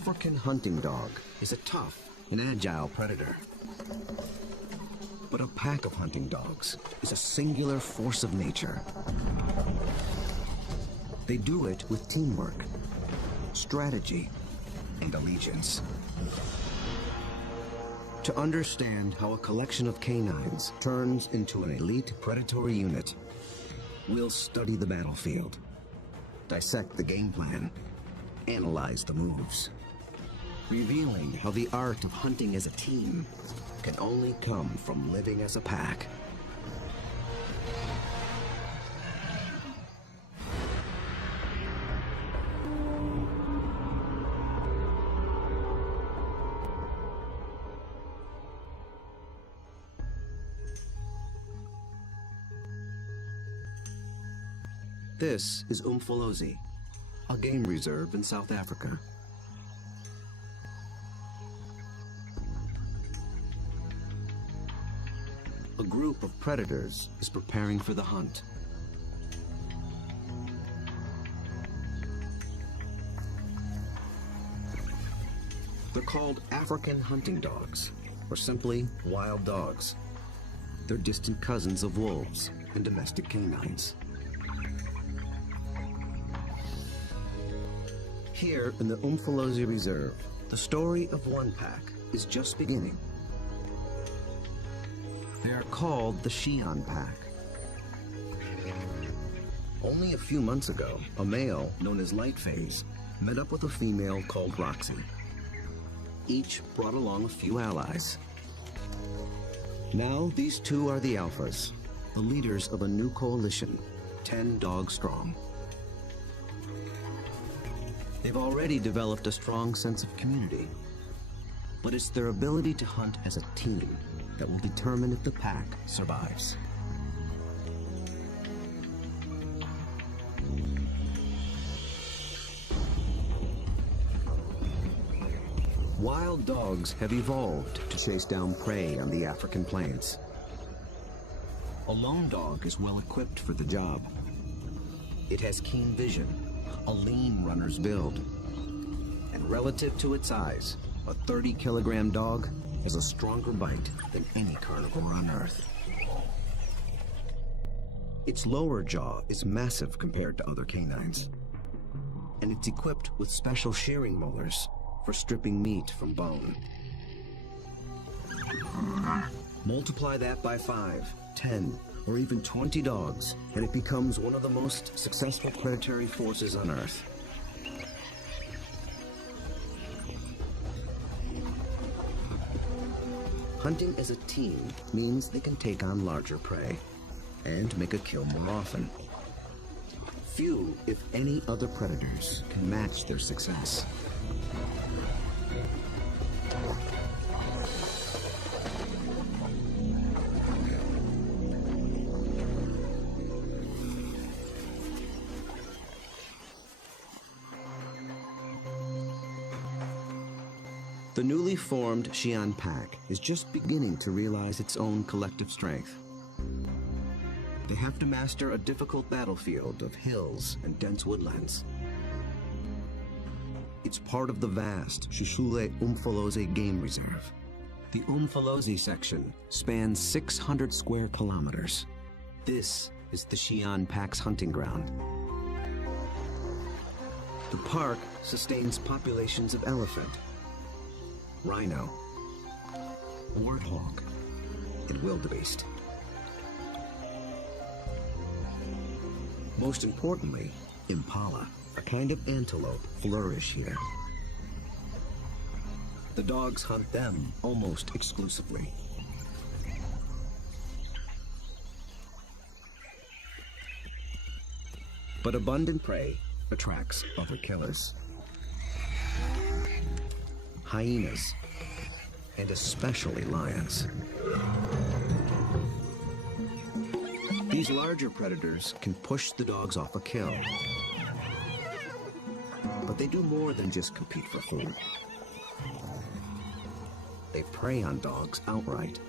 African hunting dog is a tough and agile predator. But a pack of hunting dogs is a singular force of nature. They do it with teamwork, strategy, and allegiance. To understand how a collection of canines turns into an elite predatory unit, we'll study the battlefield, dissect the game plan, analyze the moves, revealing how the art of hunting as a team can only come from living as a pack. This is Umfolozi, a game reserve in South Africa. A group of predators is preparing for the hunt. They're called African hunting dogs, or simply wild dogs. They're distant cousins of wolves and domestic canines. Here in the Umfolozi Reserve, the story of one pack is just beginning. They are called the Shian Pack. Only a few months ago, a male known as Lightphase met up with a female called Roxy. Each brought along a few allies. Now these two are the alphas, the leaders of a new coalition, 10 dogs strong. They've already developed a strong sense of community, but it's their ability to hunt as a team that will determine if the pack survives. Wild dogs have evolved to chase down prey on the African plains. A lone dog is well equipped for the job. It has keen vision, a lean runner's build, and relative to its size, a 30-kilogram dog has a stronger bite than any carnivore on Earth. Its lower jaw is massive compared to other canines, and it's equipped with special shearing molars for stripping meat from bone. Multiply that by 5, 10, or even 20 dogs, and it becomes one of the most successful predatory forces on Earth. Hunting as a team means they can take on larger prey and make a kill more often. Few, if any, other predators can match their success. The newly formed Shian Pack is just beginning to realize its own collective strength. They have to master a difficult battlefield of hills and dense woodlands. It's part of the vast Shishule Umfolozi Game Reserve. The Umfolozi section spans 600 square kilometers. This is the Shian Pack's hunting ground. The park sustains populations of elephant, rhino, warthog, and wildebeest. Most importantly, impala, a kind of antelope, flourish here. The dogs hunt them almost exclusively. But abundant prey attracts other killers. Hyenas, and especially lions. These larger predators can push the dogs off a kill. But they do more than just compete for food. They prey on dogs outright.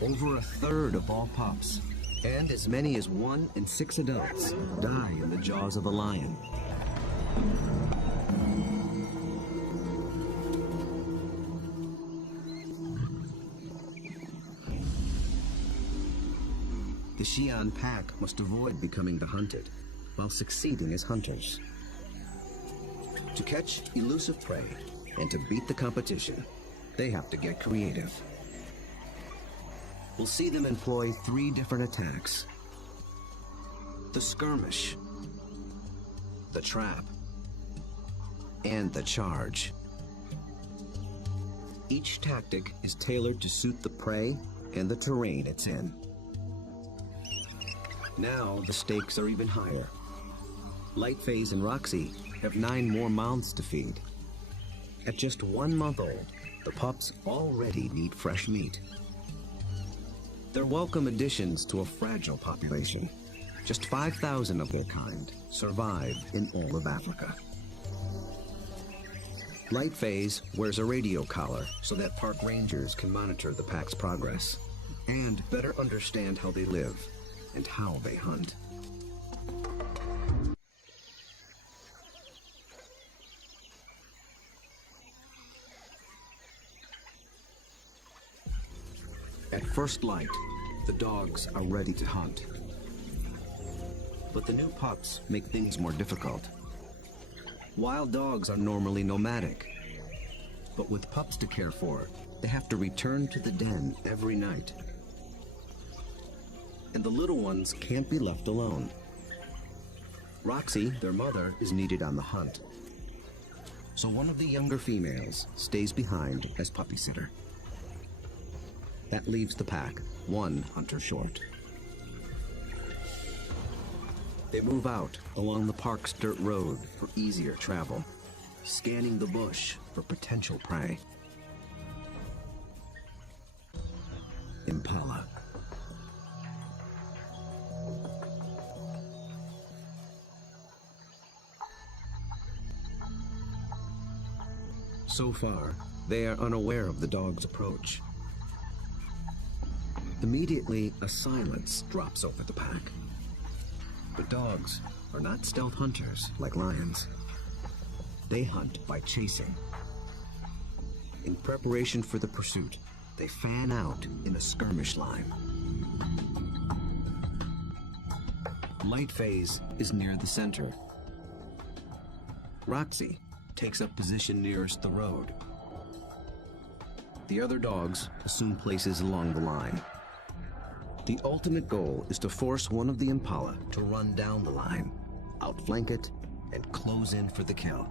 Over a third of all pups, and as many as 1 in 6 adults, die in the jaws of a lion. The Xi'an pack must avoid becoming the hunted, while succeeding as hunters. To catch elusive prey and to beat the competition, they have to get creative. We'll see them employ 3 different attacks: the skirmish, the trap, and the charge. Each tactic is tailored to suit the prey and the terrain it's in. Now the stakes are even higher. Lightphase and Roxy have 9 more mouths to feed. At just 1 month old, the pups already need fresh meat. They're welcome additions to a fragile population. Just 5,000 of their kind survive in all of Africa. Lightphase wears a radio collar so that park rangers can monitor the pack's progress and better understand how they live and how they hunt. At first light, the dogs are ready to hunt. But the new pups make things more difficult. Wild dogs are normally nomadic, but with pups to care for, they have to return to the den every night. And the little ones can't be left alone. Roxy, their mother, is needed on the hunt. So one of the younger females stays behind as puppy sitter. That leaves the pack 1 hunter short. They move out along the park's dirt road for easier travel, scanning the bush for potential prey. Impala. So far, they are unaware of the dog's approach. Immediately, a silence drops over the pack. But dogs are not stealth hunters like lions. They hunt by chasing. In preparation for the pursuit, they fan out in a skirmish line. Lightphase is near the center. Roxy takes up position nearest the road. The other dogs assume places along the line. The ultimate goal is to force one of the impala to run down the line, outflank it, and close in for the kill.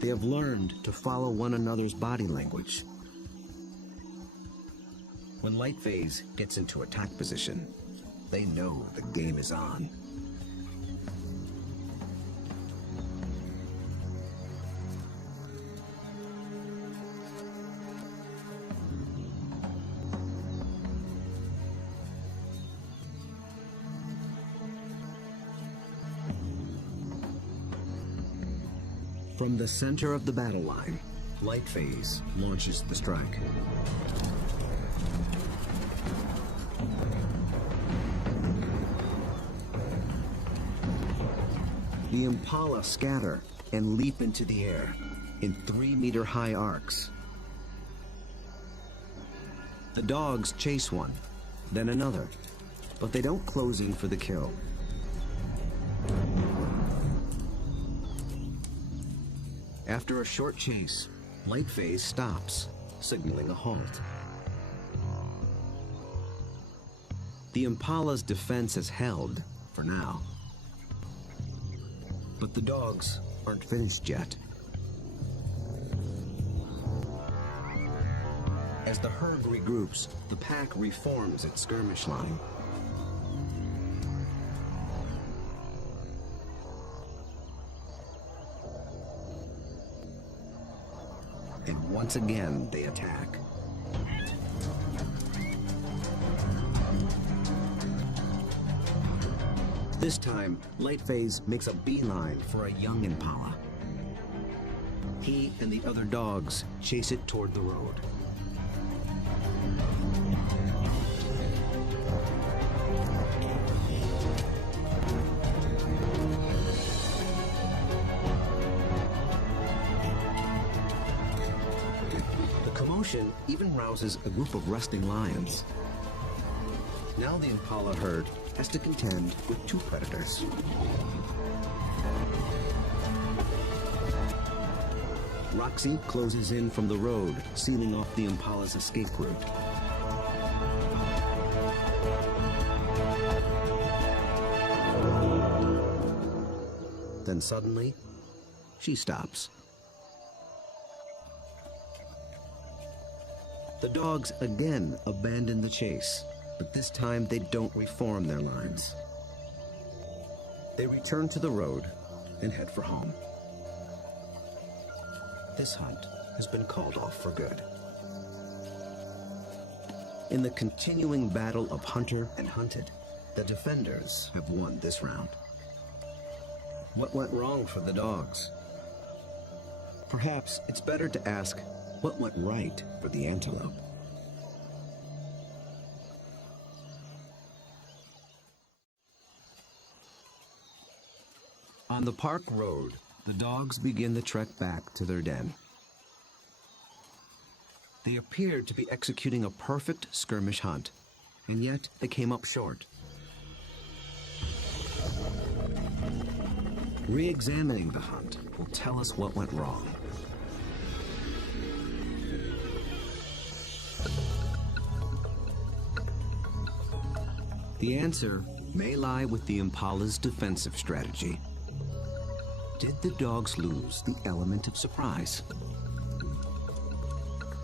They have learned to follow one another's body language. When Lightphase gets into attack position, they know the game is on. From the center of the battle line, Lightphase launches the strike. The impala scatter and leap into the air in 3-meter-high arcs. The dogs chase one, then another, but they don't close in for the kill. After a short chase, Lightphase stops, signaling a halt. The impala's defense is held, for now. But the dogs aren't finished yet. As the herd regroups, the pack reforms its skirmish line. And once again, they attack. This time, Lightphase makes a beeline for a young impala. He and the other dogs chase it toward the road. The commotion even rouses a group of resting lions. Now the impala herd has to contend with two predators. Roxy closes in from the road, sealing off the impala's escape route. Then suddenly, she stops. The dogs again abandon the chase, but this time they don't reform their lines. They return to the road and head for home. This hunt has been called off for good. In the continuing battle of hunter and hunted, the defenders have won this round. What went wrong for the dogs? Perhaps it's better to ask what went right for the antelope. On the park road, the dogs begin the trek back to their den. They appeared to be executing a perfect skirmish hunt, and yet they came up short. Re-examining the hunt will tell us what went wrong. The answer may lie with the impala's defensive strategy. Did the dogs lose the element of surprise?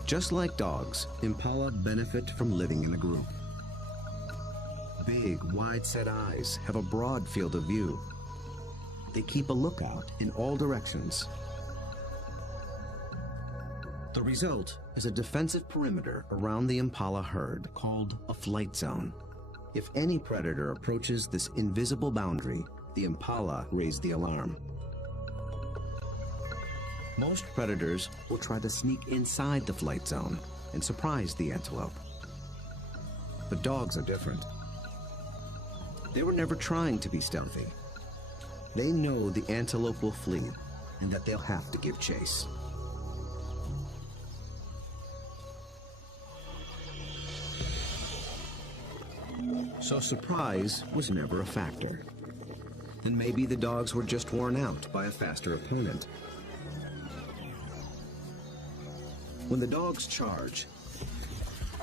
Just like dogs, impala benefit from living in a group. Big, wide-set eyes have a broad field of view. They keep a lookout in all directions. The result is a defensive perimeter around the impala herd called a flight zone. If any predator approaches this invisible boundary, the impala raise the alarm. Most predators will try to sneak inside the flight zone and surprise the antelope. But dogs are different. They were never trying to be stealthy. They know the antelope will flee and that they'll have to give chase. So surprise was never a factor. Then maybe the dogs were just worn out by a faster opponent. When the dogs charge,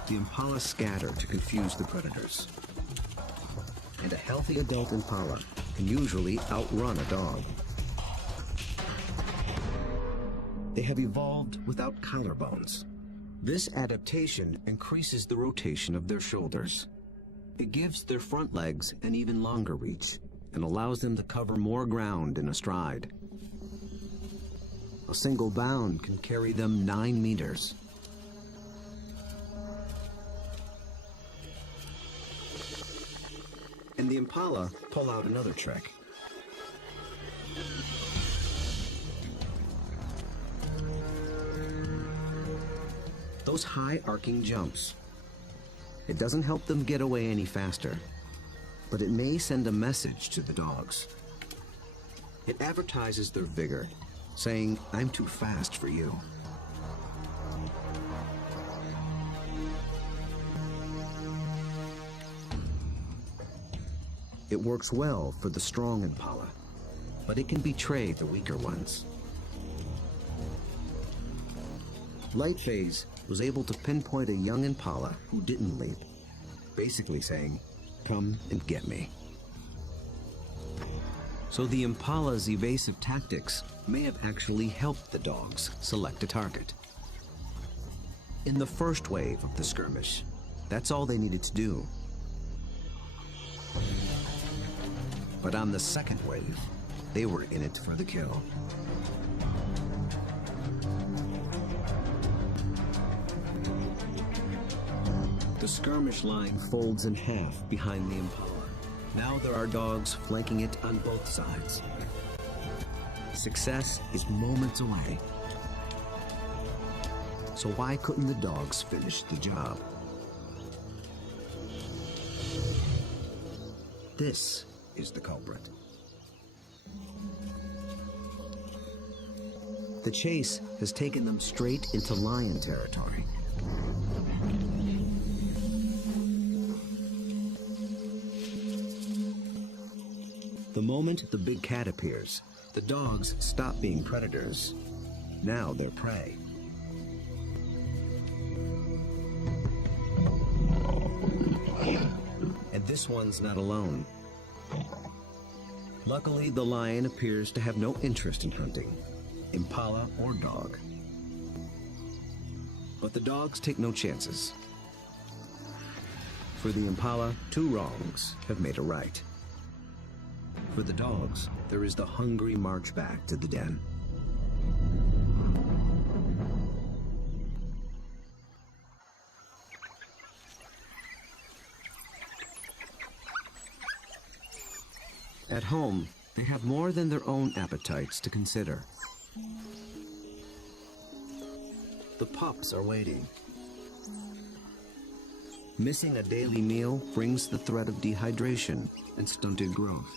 the impala scatter to confuse the predators. And a healthy adult impala can usually outrun a dog. They have evolved without collarbones. This adaptation increases the rotation of their shoulders. It gives their front legs an even longer reach and allows them to cover more ground in a stride. A single bound can carry them 9 meters. And the impala pull out another trick. Those high arcing jumps. It doesn't help them get away any faster, but it may send a message to the dogs. It advertises their vigor, saying, "I'm too fast for you." It works well for the strong impala, but it can betray the weaker ones. Lightphase was able to pinpoint a young impala who didn't leap, basically saying, "Come and get me." So the impala's evasive tactics may have actually helped the dogs select a target. In the first wave of the skirmish, that's all they needed to do. But on the second wave, they were in it for the kill. The skirmish line folds in half behind the impala. Now there are dogs flanking it on both sides. Success is moments away. So why couldn't the dogs finish the job? This is the culprit. The chase has taken them straight into lion territory. The moment the big cat appears, the dogs stop being predators. Now they're prey. And this one's not alone. Luckily, the lion appears to have no interest in hunting, impala or dog. But the dogs take no chances. For the impala, 2 wrongs have made a right. For the dogs, there is the hungry march back to the den. At home, they have more than their own appetites to consider. The pups are waiting. Missing a daily meal brings the threat of dehydration and stunted growth.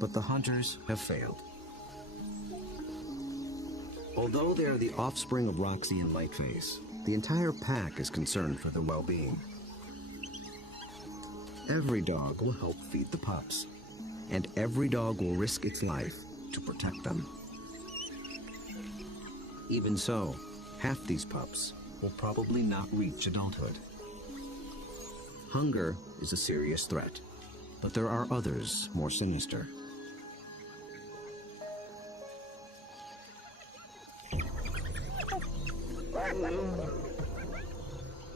But the hunters have failed. Although they are the offspring of Roxy and Lightface, the entire pack is concerned for their well-being. Every dog will help feed the pups, and every dog will risk its life to protect them. Even so, half these pups will probably not reach adulthood. Hunger is a serious threat, but there are others more sinister.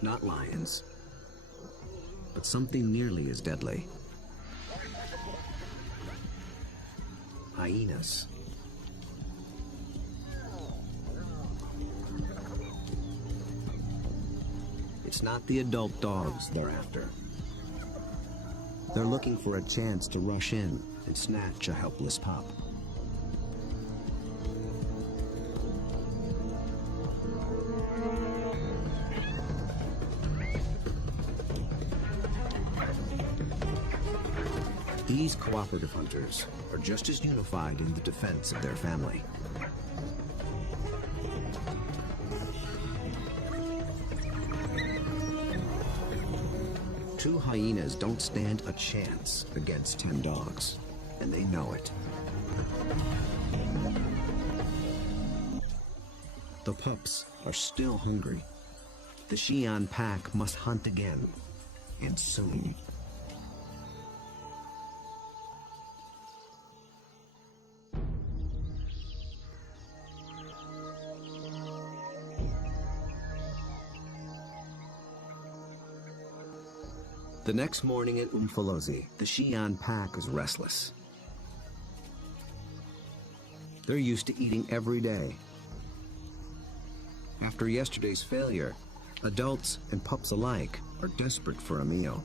Not lions, but something nearly as deadly. Hyenas. It's not the adult dogs they're after. They're looking for a chance to rush in and snatch a helpless pup. These cooperative hunters are just as unified in the defense of their family. Two hyenas don't stand a chance against 10 dogs, and they know it. The pups are still hungry. The Xi'an pack must hunt again, and soon. The next morning at Umfolozi, the Xi'an pack is restless. They're used to eating every day. After yesterday's failure, adults and pups alike are desperate for a meal.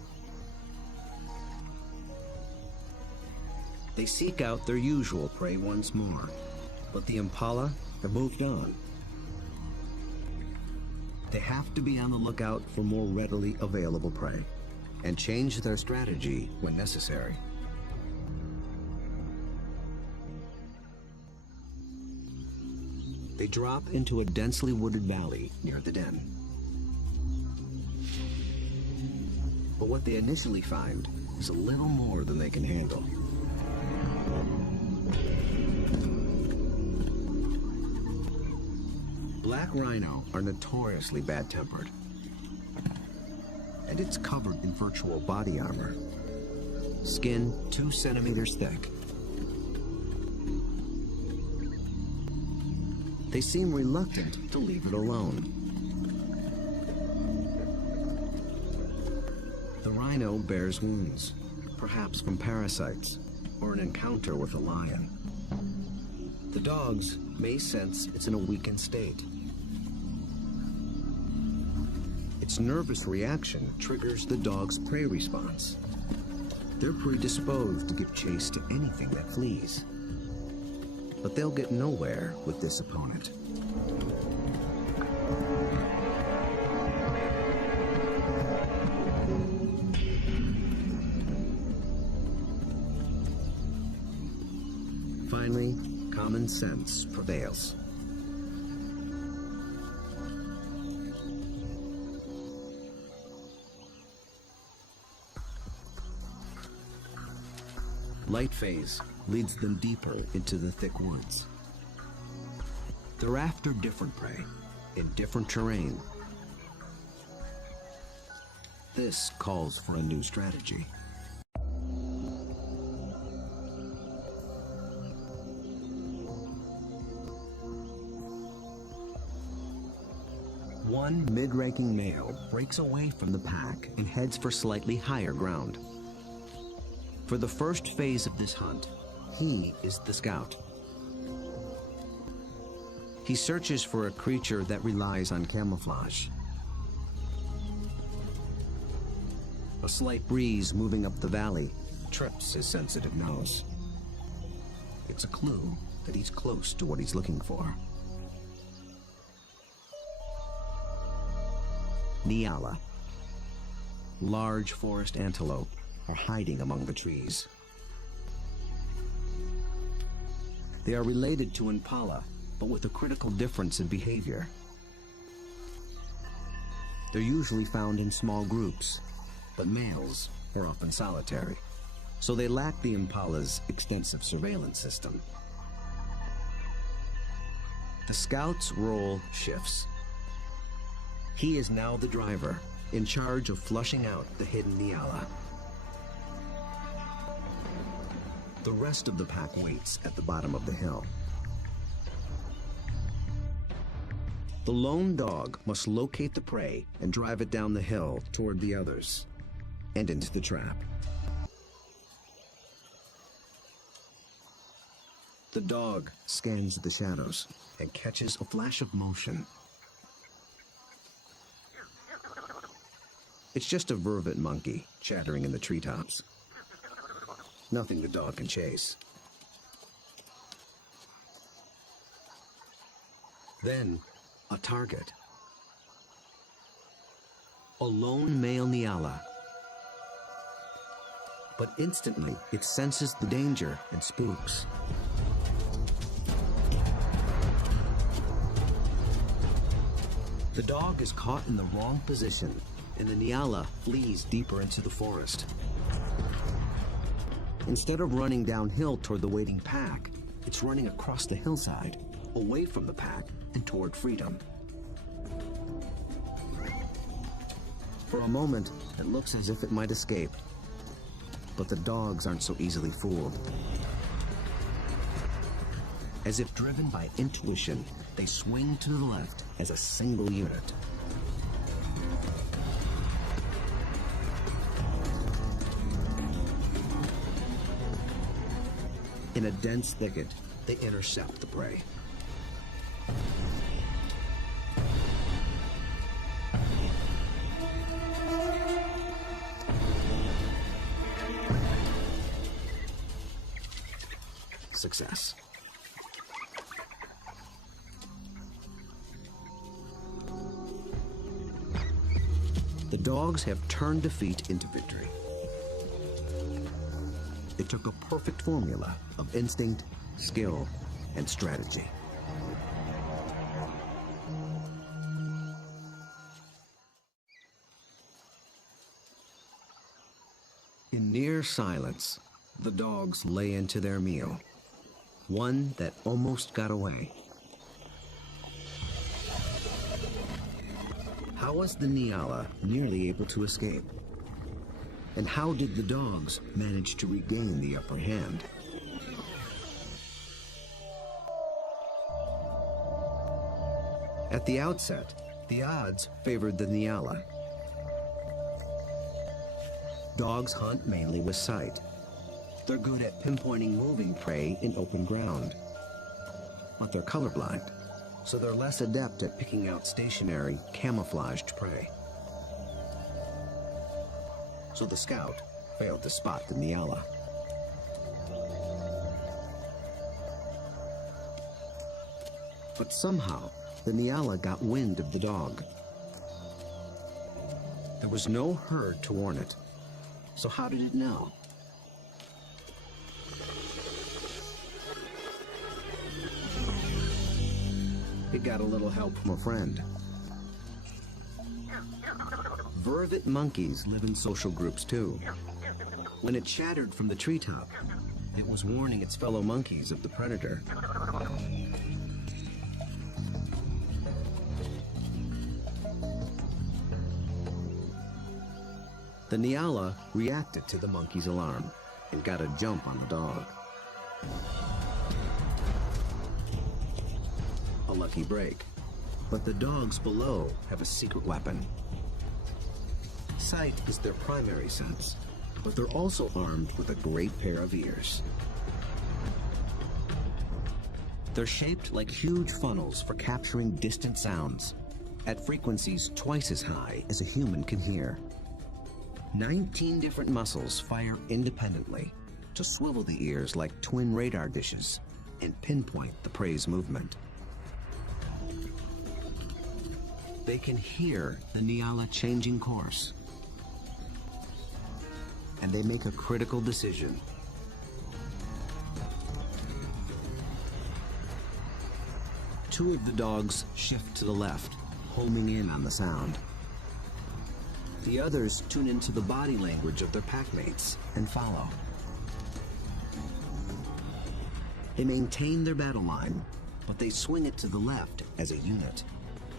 They seek out their usual prey once more, but the impala have moved on. They have to be on the lookout for more readily available prey, and change their strategy when necessary. They drop into a densely wooded valley near the den. But what they initially find is a little more than they can handle. Black rhino are notoriously bad-tempered, and it's covered in virtual body armor. Skin 2 centimeters thick. They seem reluctant to leave it alone. The rhino bears wounds, perhaps from parasites or an encounter with a lion. The dogs may sense it's in a weakened state. Its nervous reaction triggers the dog's prey response. They're predisposed to give chase to anything that flees. But they'll get nowhere with this opponent. finally, common sense prevails. Light phase leads them deeper into the thick woods. They're after different prey in different terrain. This calls for a new strategy. One mid-ranking male breaks away from the pack and heads for slightly higher ground. For the first phase of this hunt, he is the scout. He searches for a creature that relies on camouflage. A slight breeze moving up the valley trips his sensitive nose. It's a clue that he's close to what he's looking for. Nyala. Large forest antelope are hiding among the trees. They are related to impala, but with a critical difference in behavior. They're usually found in small groups, but males are often solitary, so they lack the impala's extensive surveillance system. The scout's role shifts. He is now the driver, in charge of flushing out the hidden Nyala. The rest of the pack waits at the bottom of the hill. The lone dog must locate the prey and drive it down the hill toward the others and into the trap. The dog scans the shadows and catches a flash of motion. It's just a vervet monkey chattering in the treetops. Nothing the dog can chase. Then, a target. A lone male Nyala. But instantly, it senses the danger and spooks. The dog is caught in the wrong position, and the Nyala flees deeper into the forest. Instead of running downhill toward the waiting pack, it's running across the hillside, away from the pack and toward freedom. For a moment, it looks as if it might escape, but the dogs aren't so easily fooled. As if driven by intuition, they swing to the left as a single unit. In a dense thicket, they intercept the prey. Success. The dogs have turned defeat into victory. It took a perfect formula of instinct, skill, and strategy. In near silence, the dogs lay into their meal, one that almost got away. How was the Nyala nearly able to escape? And how did the dogs manage to regain the upper hand? At the outset, the odds favored the Nyala. Dogs hunt mainly with sight. They're good at pinpointing moving prey in open ground. But they're colorblind, so they're less adept at picking out stationary, camouflaged prey. So the scout failed to spot the Nyala. But somehow, the Nyala got wind of the dog. There was no herd to warn it. So how did it know? It got a little help from a friend. Vervet monkeys live in social groups too. When it chattered from the treetop, it was warning its fellow monkeys of the predator. The Nyala reacted to the monkey's alarm and got a jump on the dog. A lucky break, but the dogs below have a secret weapon. Sight is their primary sense, but they're also armed with a great pair of ears. They're shaped like huge funnels for capturing distant sounds at frequencies twice as high as a human can hear. 19 different muscles fire independently to swivel the ears like twin radar dishes and pinpoint the prey's movement. They can hear the Nyala changing course, and they make a critical decision. Two of the dogs shift to the left, homing in on the sound. The others tune into the body language of their packmates and follow. They maintain their battle line, but they swing it to the left as a unit,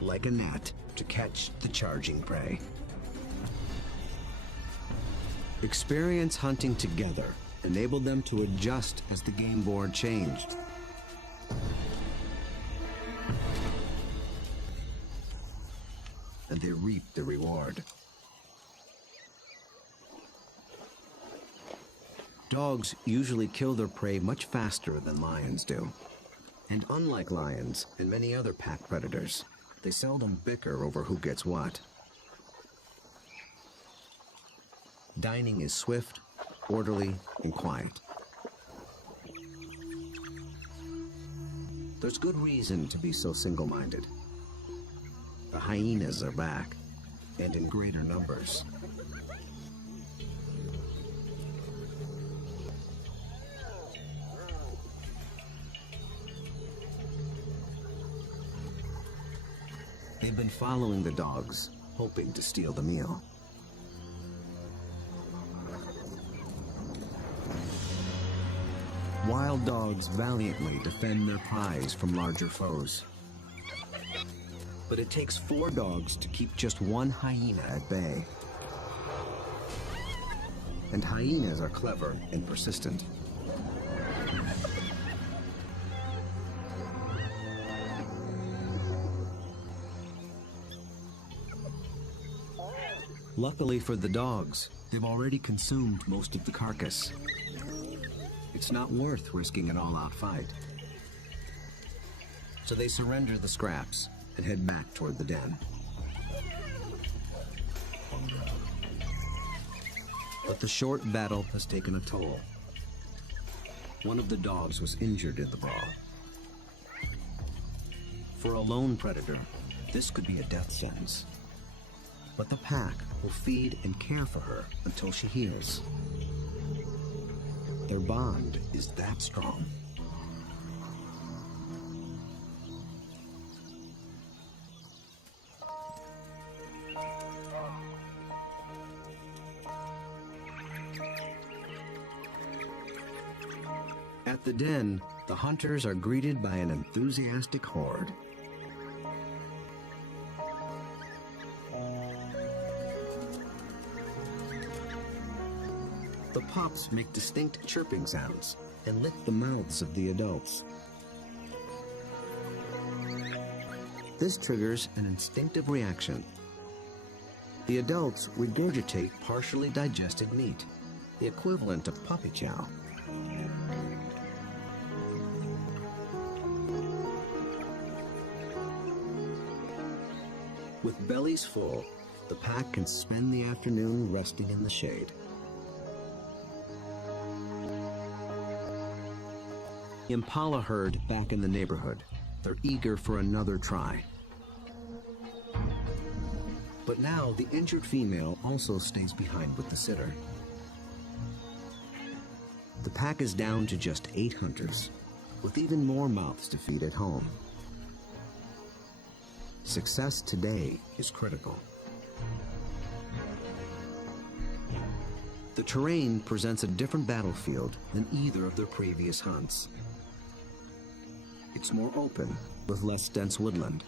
like a net, to catch the charging prey. Experience hunting together enabled them to adjust as the game board changed. And they reaped the reward. Dogs usually kill their prey much faster than lions do. And unlike lions and many other pack predators, they seldom bicker over who gets what. Dining is swift, orderly, and quiet. There's good reason to be so single-minded. The hyenas are back, and in greater numbers. They've been following the dogs, hoping to steal the meal. Wild dogs valiantly defend their prize from larger foes. But it takes 4 dogs to keep just one hyena at bay. And hyenas are clever and persistent. Luckily for the dogs, they've already consumed most of the carcass. It's not worth risking an all-out fight. So they surrender the scraps and head back toward the den. But the short battle has taken a toll. One of the dogs was injured in the brawl. For a lone predator, this could be a death sentence. But the pack will feed and care for her until she heals. Their bond is that strong. At the den, the hunters are greeted by an enthusiastic horde. The pups make distinct chirping sounds and lick the mouths of the adults. This triggers an instinctive reaction. The adults regurgitate partially digested meat, the equivalent of puppy chow. With bellies full, the pack can spend the afternoon resting in the shade. Impala herd back in the neighborhood. They're eager for another try. But now the injured female also stays behind with the sitter. The pack is down to just 8 hunters, with even more mouths to feed at home. Success today is critical. The terrain presents a different battlefield than either of their previous hunts. It's more open, with less dense woodland.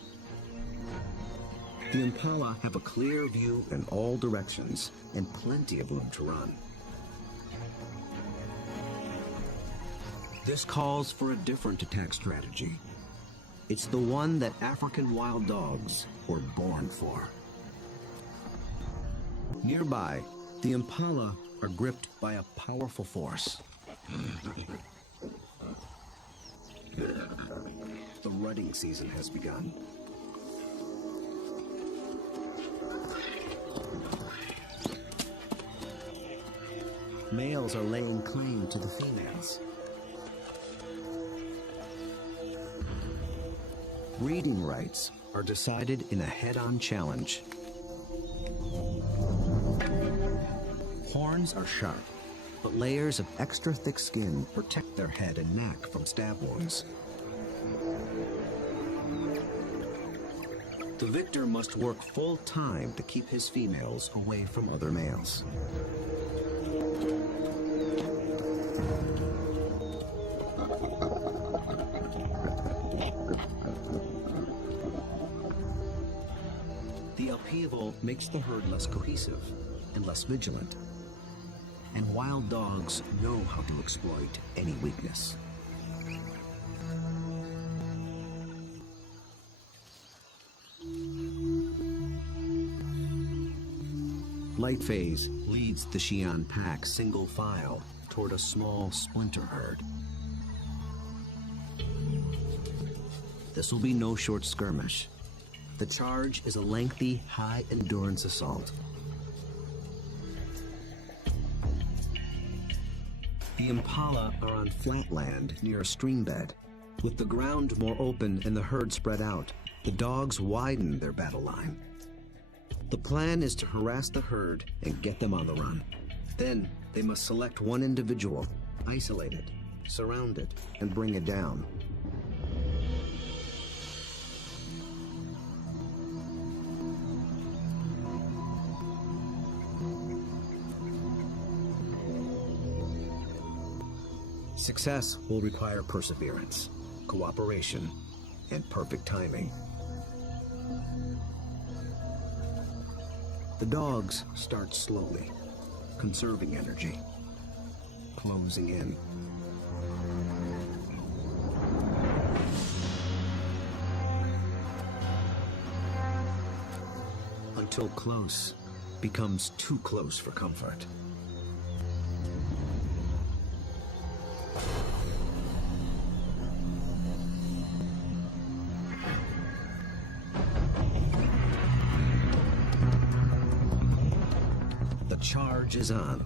The impala have a clear view in all directions and plenty of room to run. This calls for a different attack strategy. It's the one that African wild dogs were born for. Nearby, the impala are gripped by a powerful force. The rutting season has begun. Males are laying claim to the females. Breeding rights are decided in a head-on challenge. Horns are sharp, but layers of extra thick skin protect their head and neck from stab wounds. The victor must work full time to keep his females away from other males. The upheaval makes the herd less cohesive and less vigilant. And wild dogs know how to exploit any weakness. Lightphase leads the Xi'an pack single file toward a small splinter herd. This will be no short skirmish. The charge is a lengthy, high-endurance assault. The impala are on flat land near a stream bed. With the ground more open and the herd spread out, the dogs widen their battle line. The plan is to harass the herd and get them on the run. Then they must select one individual, isolate it, surround it, and bring it down. Success will require perseverance, cooperation, and perfect timing. The dogs start slowly, conserving energy, closing in. Until close becomes too close for comfort. Charge is on.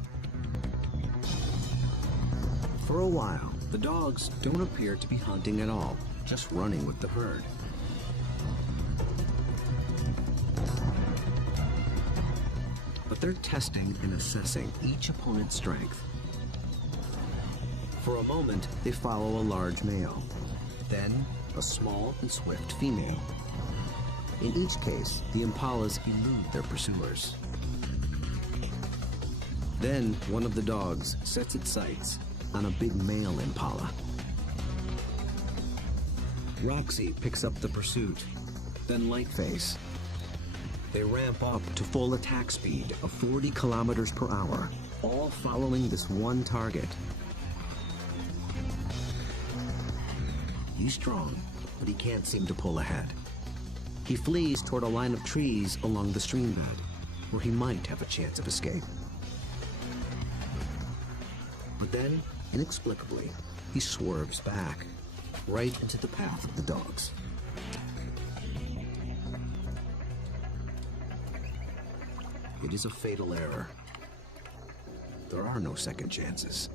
For a while, the dogs don't appear to be hunting at all, just running with the herd. But they're testing and assessing each opponent's strength. For a moment, they follow a large male, then a small and swift female. In each case, the impalas elude their pursuers. Then one of the dogs sets its sights on a big male impala. Roxy picks up the pursuit, then Lightphase. They ramp up to full attack speed of 40 kilometers per hour, all following this one target. He's strong, but he can't seem to pull ahead. He flees toward a line of trees along the stream bed, where he might have a chance of escape. But then, inexplicably, he swerves back, right into the path of the dogs. It is a fatal error. There are no second chances.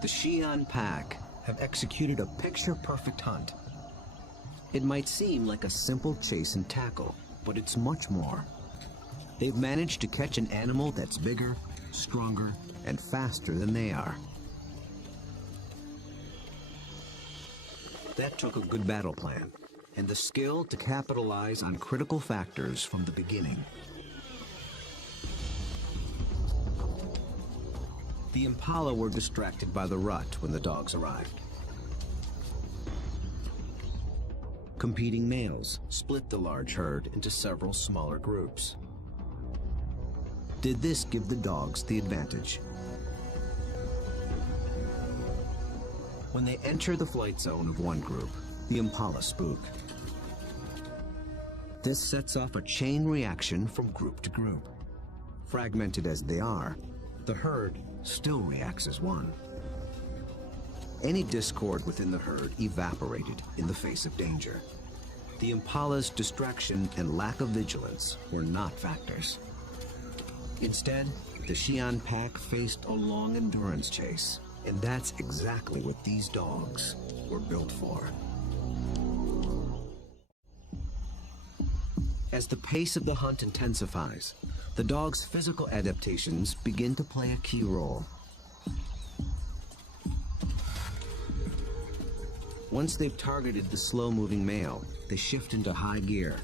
The Xi'an pack have executed a picture-perfect hunt. It might seem like a simple chase and tackle, but it's much more. They've managed to catch an animal that's bigger, stronger, and faster than they are. That took a good battle plan, and the skill to capitalize on critical factors from the beginning. The impala were distracted by the rut when the dogs arrived. Competing males split the large herd into several smaller groups. Did this give the dogs the advantage? When they enter the flight zone of one group, the impala spook. This sets off a chain reaction from group to group. Fragmented as they are, the herd still reacts as one. Any discord within the herd evaporated in the face of danger. The impala's distraction and lack of vigilance were not factors. Instead, the Xi'an pack faced a long endurance chase, and that's exactly what these dogs were built for. As the pace of the hunt intensifies, the dog's physical adaptations begin to play a key role. Once they've targeted the slow-moving male, they shift into high gear.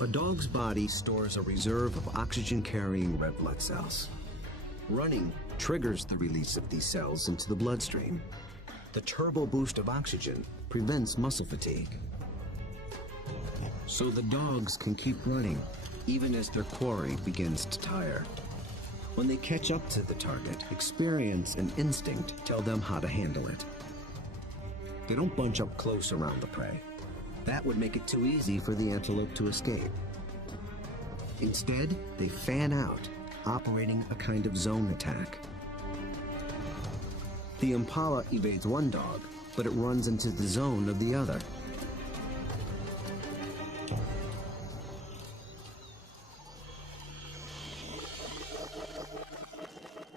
A dog's body stores a reserve of oxygen-carrying red blood cells. Running triggers the release of these cells into the bloodstream. The turbo boost of oxygen prevents muscle fatigue. So the dogs can keep running, even as their quarry begins to tire. When they catch up to the target, experience and instinct tell them how to handle it. They don't bunch up close around the prey. That would make it too easy for the antelope to escape. Instead, they fan out, operating a kind of zone attack. The impala evades one dog, but it runs into the zone of the other.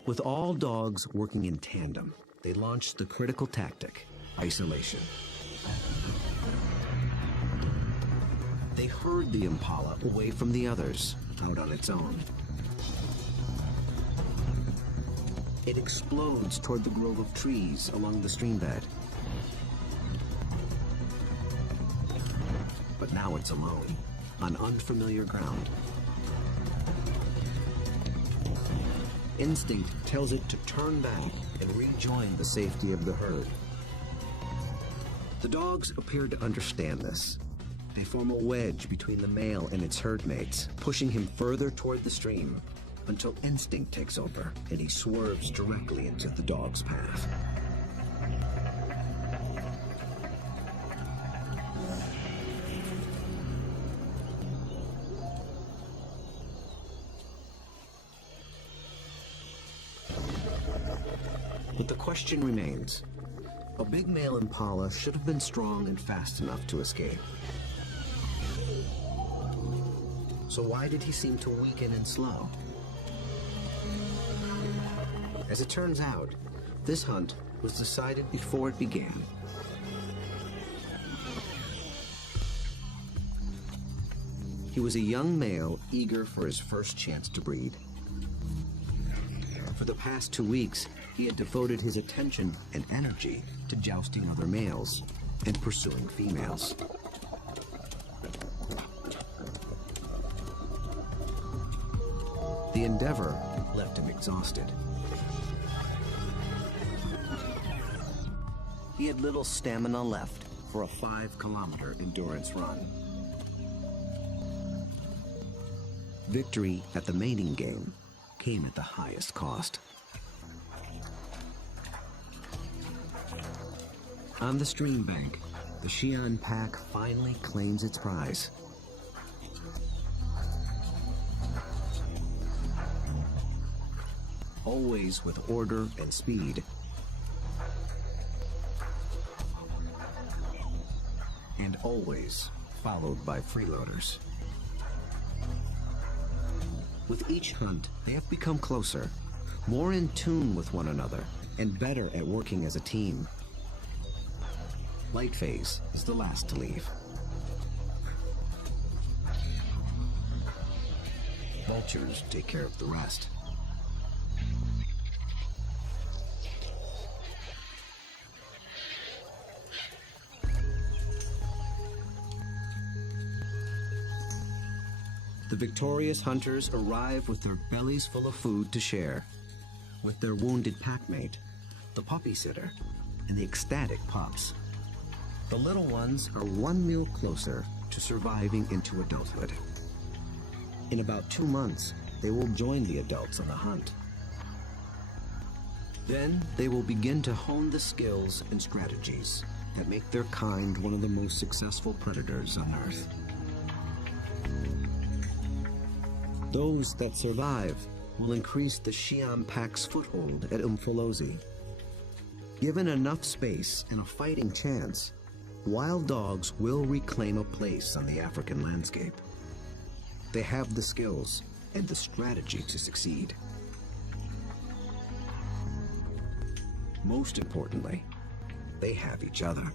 With all dogs working in tandem, they launched the critical tactic, isolation. They herd the impala away from the others, out on its own. It explodes toward the grove of trees along the stream bed. But now it's alone, on unfamiliar ground. Instinct tells it to turn back and rejoin the safety of the herd. The dogs appear to understand this. They form a wedge between the male and its herd mates, pushing him further toward the stream until instinct takes over and he swerves directly into the dog's path. But the question remains. A big male impala should have been strong and fast enough to escape. So why did he seem to weaken and slow? As it turns out, this hunt was decided before it began. He was a young male eager for his first chance to breed. For the past 2 weeks, he had devoted his attention and energy to jousting other males and pursuing females. The endeavor left him exhausted. He had little stamina left for a 5-kilometer endurance run. Victory at the mating game came at the highest cost. On the stream bank, the Xi'an pack finally claims its prize. Always with order and speed. And always followed by freeloaders. With each hunt, they have become closer, more in tune with one another, and better at working as a team. Light phase is the last to leave. Vultures take care of the rest. The victorious hunters arrive with their bellies full of food to share, with their wounded packmate, the puppy sitter, and the ecstatic pups. The little ones are one meal closer to surviving into adulthood. In about 2 months, they will join the adults on the hunt. Then they will begin to hone the skills and strategies that make their kind one of the most successful predators on Earth. Those that survive will increase the Siam pack's foothold at Umfolozi. Given enough space and a fighting chance, wild dogs will reclaim a place on the African landscape. They have the skills and the strategy to succeed. Most importantly, they have each other.